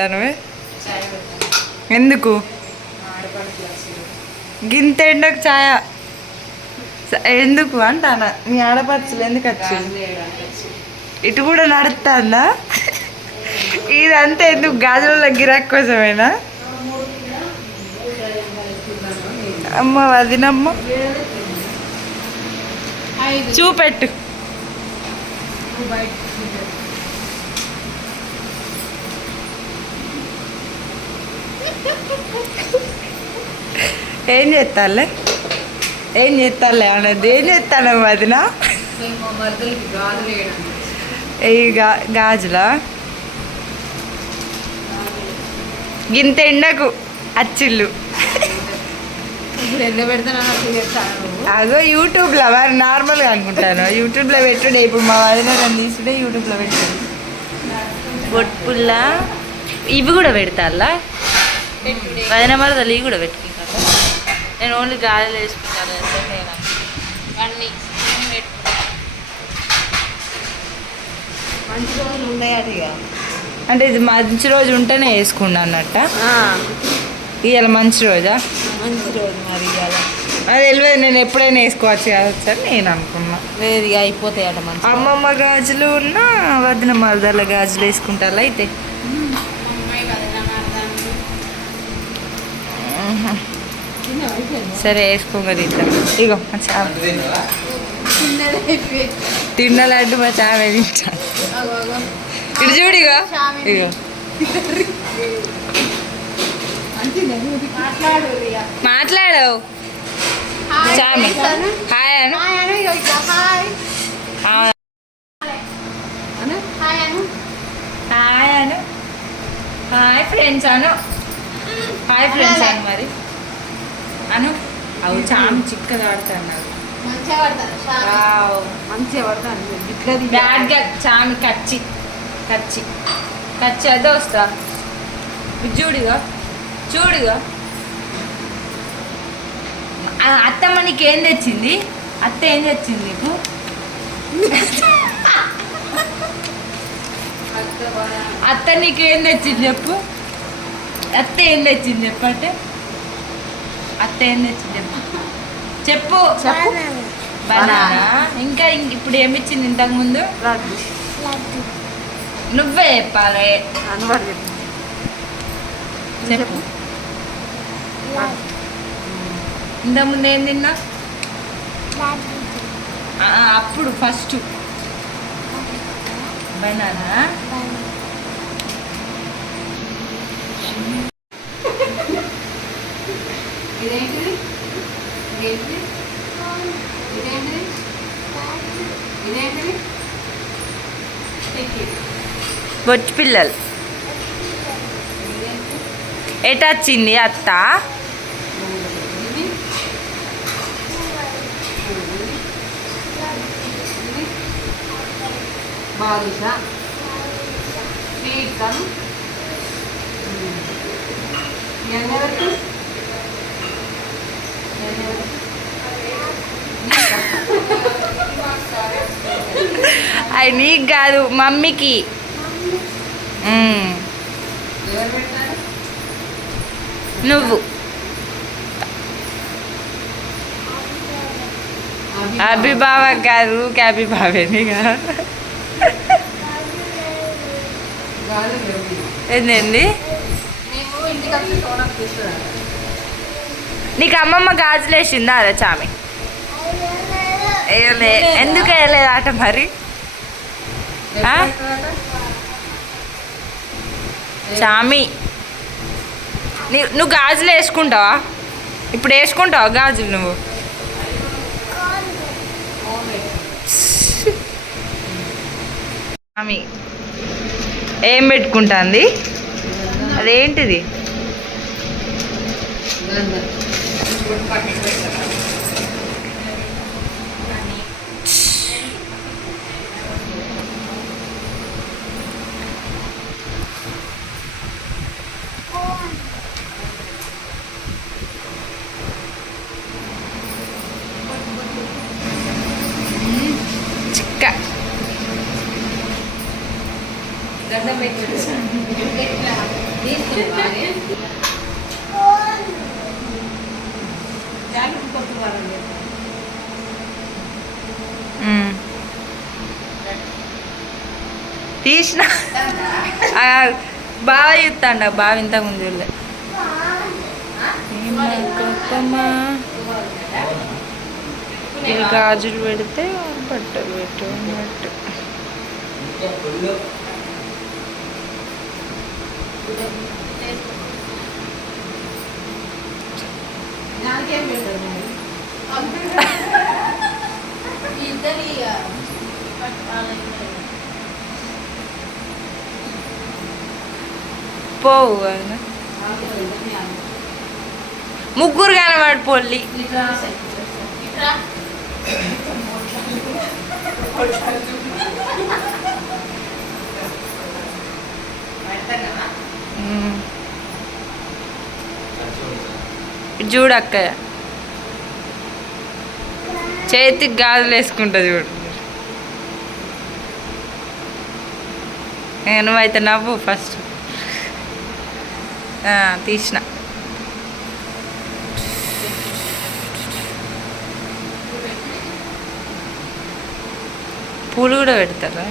చేస్తానవే? ఎందుకు? గింత ఎండకు ఛాయ ఎందుకు అంటానా? మీ ఆడపడుచులు ఎందుకు వచ్చింది ఇటు కూడా నడుస్తుందా? ఇదంతా ఎందుకు గాజుల గిరాక్ కోసమేనా? అమ్మ వదినమ్మ. చూపెట్టు. ఏం చేస్తాలే? ఏం చేస్తాలే అన్నది? ఏం చేస్తాను వదిన? ఈ గా గాజులా? గింత ఎండకు అచ్చిళ్ళు అదో యూట్యూబ్లో మరి నార్మల్గా అనుకుంటాను. యూట్యూబ్లో పెట్టుడే. ఇప్పుడు మా వదిన నన్ను తీసుడే యూట్యూబ్లో పెట్టాడు. బొట్టుపుల్ల ఇవి కూడా పెడతారా వదిన మరదలు ఇవి కూడా పెట్టుకుంటాను నేను ఓన్లీ గాలిలో వేసుకుంటాను అంటే నేను. అన్నీ మంచి రోజులు ఉన్నాయట ఇక. అంటే ఇది మంచి రోజు ఉంటేనే వేసుకున్నా అన్నట్ట? ఇవాళ మంచి రోజా? మంచి రోజు మరి ఇవాళ అది తెలియదు నేను ఎప్పుడైనా వేసుకోవచ్చు కావచ్చు అని నేను అనుకున్నా. లేదు ఇక అయిపోతాయట మంచి అమ్మమ్మ గాజులు ఉన్న వదిన మరదల గాజులు వేసుకుంటారా అయితే. సరే వేసుకోగలి ఇగో మా చావ. తిన్న లడ్డు మా చావే తింటా. ఇటు చూడు ఇగో. ఇగో. మాట్లాడవు. చామి. Hi Anu. Hi Anu. Anu. Hi friends Anu. Hi friends Anu మరి. అను? అవు చామ్ చిక్కగా ఆడుతున్నారు మంచిగా పడతాను మంచిగా పడతాను ఇట్లా బ్యాడ్గా చామి కచ్చి కచ్చి. కచ్చి అదే వస్తా. చూడుగా? చూడుగా? అత్తమ్మ నీకు ఏం తెచ్చింది? అత్త ఏం తెచ్చింది నీకు? అత్త నీకు ఏం తెచ్చింది చెప్పు. అత్త ఏం తెచ్చింది చెప్పు అంటే అత్త ఏం తెచ్చింది చెప్పు. చెప్పు చెప్పు. బనానా. ఇంకా ఇప్పుడు ఏమి ఇచ్చింది ఇంతకు ముందు? నువ్వే చెప్పాలి. చెప్పు. ఇంతకు ముందు ఏం తిన్నా? ఆ, అప్పుడు ఫస్ట్. బనానా. బొచ్చు పిల్లలు. ఎటొచ్చింది అత్త? బాదుషా. స్వీట్ అది నీకు కాదు మమ్మీకి. నువ్వు. కాదు బావేని కాదు గాలి రవి ఏంటండి నీకు అమ్మమ్మ గాజులు వేసిందా అదే చామి? ఎందుకు వేయలేదు ఆట మరి? ఆ? చామి నువ్వు గాజులు వేసుకుంటావా? ఇప్పుడు వేసుకుంటావా గాజులు నువ్వు? చామి. ఏం పెట్టుకుంటుంది? అదేంటిది? తీసిన. బాగా చూస్తాండ బాగా ఇంతకు ముందు చూడలే. గాజులు పెడితే బట్టలు పెట్టు అన్నట్టు. దానికేం పెట్టదు మరి? పోవు ముగ్గురు కనబడి పొల్లి ఉమ్. ఇటు చూడు అక్కయ్య చేతికి గాజులు వేసుకుంటుంది చూడు. ఏ, నువ్వైతే నవ్వు ఫస్ట్. ఆ, తీసిన. పూలు కూడా పెడతారా?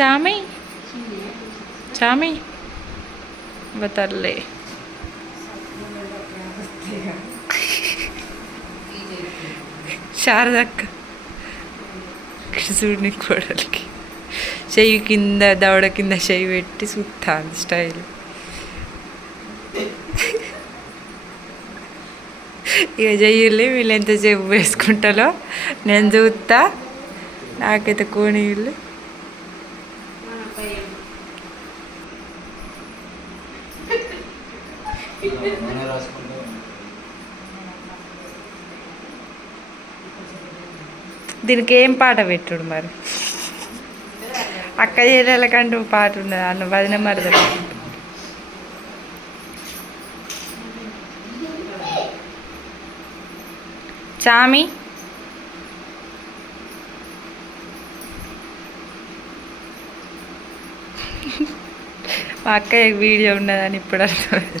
చామి చామి బతర్లే శారదక్క చూడని కోడలికి చెయ్యి కింద దవడ కింద చెయ్యి పెట్టి సుత్తాను స్టైల్ ఇక చెయ్యలే వీళ్ళు ఎంతసేపు వేసుకుంటారో నేను చూస్తా నాకైతే కోని దీనికి ఏం పాట పెట్టుడు మరి? అక్క చెల్లెలకంటూ పాట ఉన్నది అన్న వదిన మరదలు చామి? మా అక్క వీడియో ఉన్నదని ఇప్పుడు అర్థమైంది.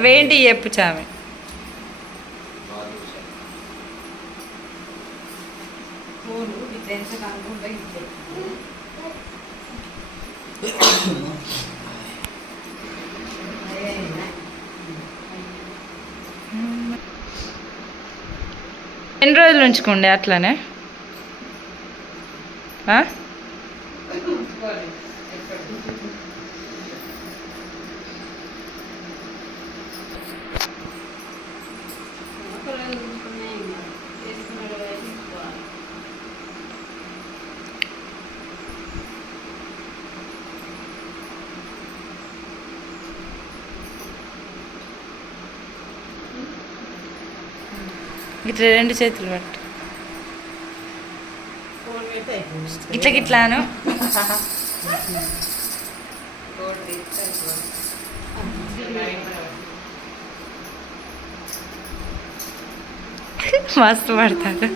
అవేంటి చెప్పు చామి ఎన్ని రోజులు ఉంచుకోండి అట్లానే? ఇట్లా రెండు చేతులు పట్టు. ఇట్లా గిట్లాను. మస్తు పడతాడు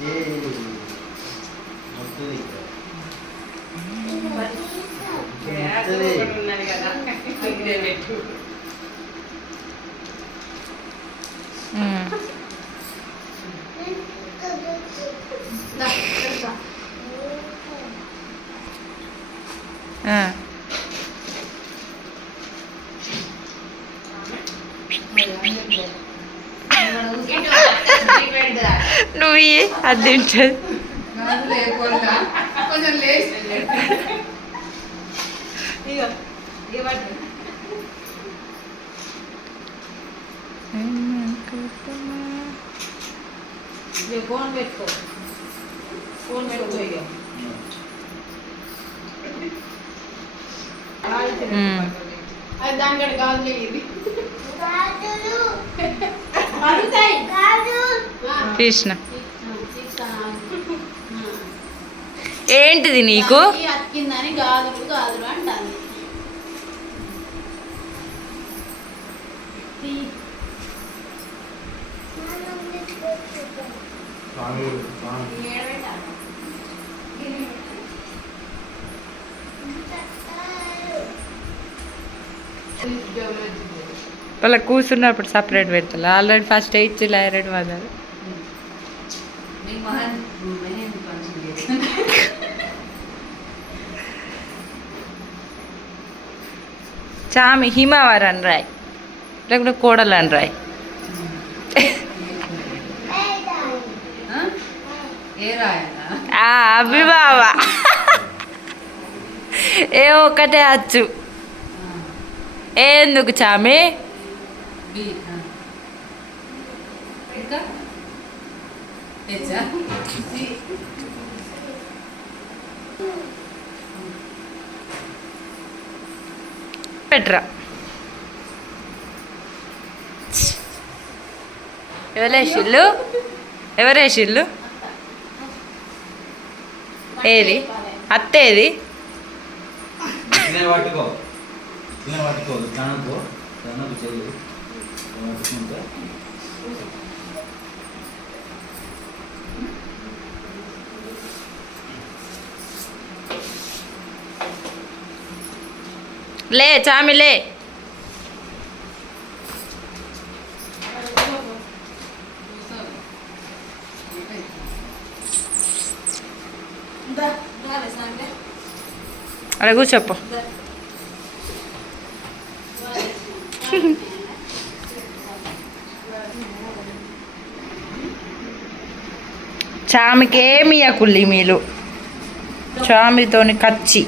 Yeah. నువ్వు అది తింటుంది కొంచెం లేచి ఇగో ఇవ్వండి ఇక ఫోన్ పెట్టుకో. ఫోన్ పెట్టుకో. అది దానికడ గాజులు ఇది తీసిన. ఏంటిది నీకు? అతికిందని గాజులు గాజులు అంటాను వాళ్ళ కూర్చున్నప్పుడు సపరేట్ పెడతారు. ఆల్రెడీ ఫస్ట్ ఎయిట్ లైరెడ్ వదరు నీకు మహన్ మెహందీ చామి హిమవరన్ రాయ్ లేకుంటే కోడలని రాయ్. అభి బావా. ఏ ఒక్కటే వచ్చు ఎందుకు చామి? పెట్రా. ఎవరేసిల్లు ఎవరేసిల్లు ఏది? అత్త ఏది? తినే పట్టుకో తినే పట్టుకో తనకు తనకు చెల్లి. పట్టుకుంటే లే చామి లే. అక్కడ చెప్పు. చామికేమి కుల్లి మీలు. చామితోని కచ్చి.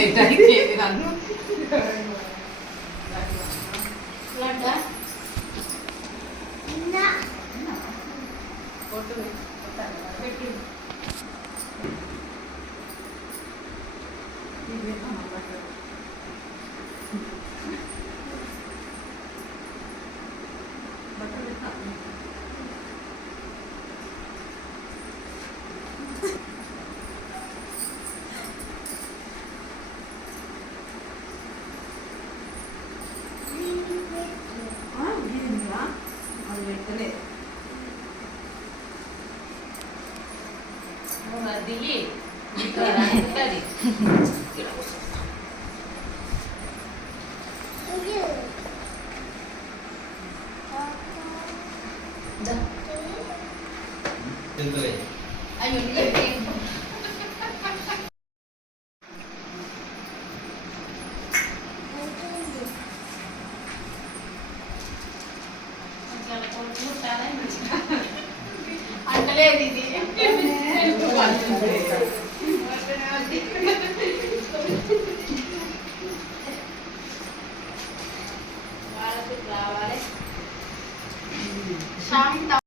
తింటలే అయ్యో అంటలేదు ఇది వాళ్ళకి రావాలి శాంతం రావాలి శాంతం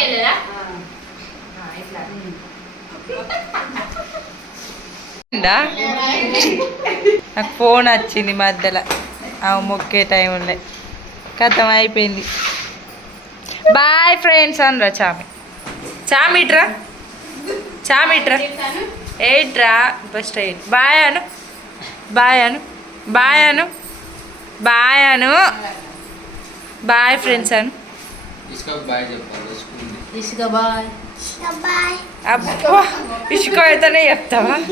వెళ్ళరా ఇట్లా. ఉందా? నాకు ఫోన్ వచ్చింది మధ్యలో. ఆ మొక్కే టైం ఉండే. కథం అయిపోయింది. బాయ్ ఫ్రెండ్స్ అనరా చామి. చామి ఇట్రా ఎయిట్ రా first eight bye Anu bye Anu bye Anu bye Anu bye friends Anu ఇసుకో అయితేనే చెప్తావా?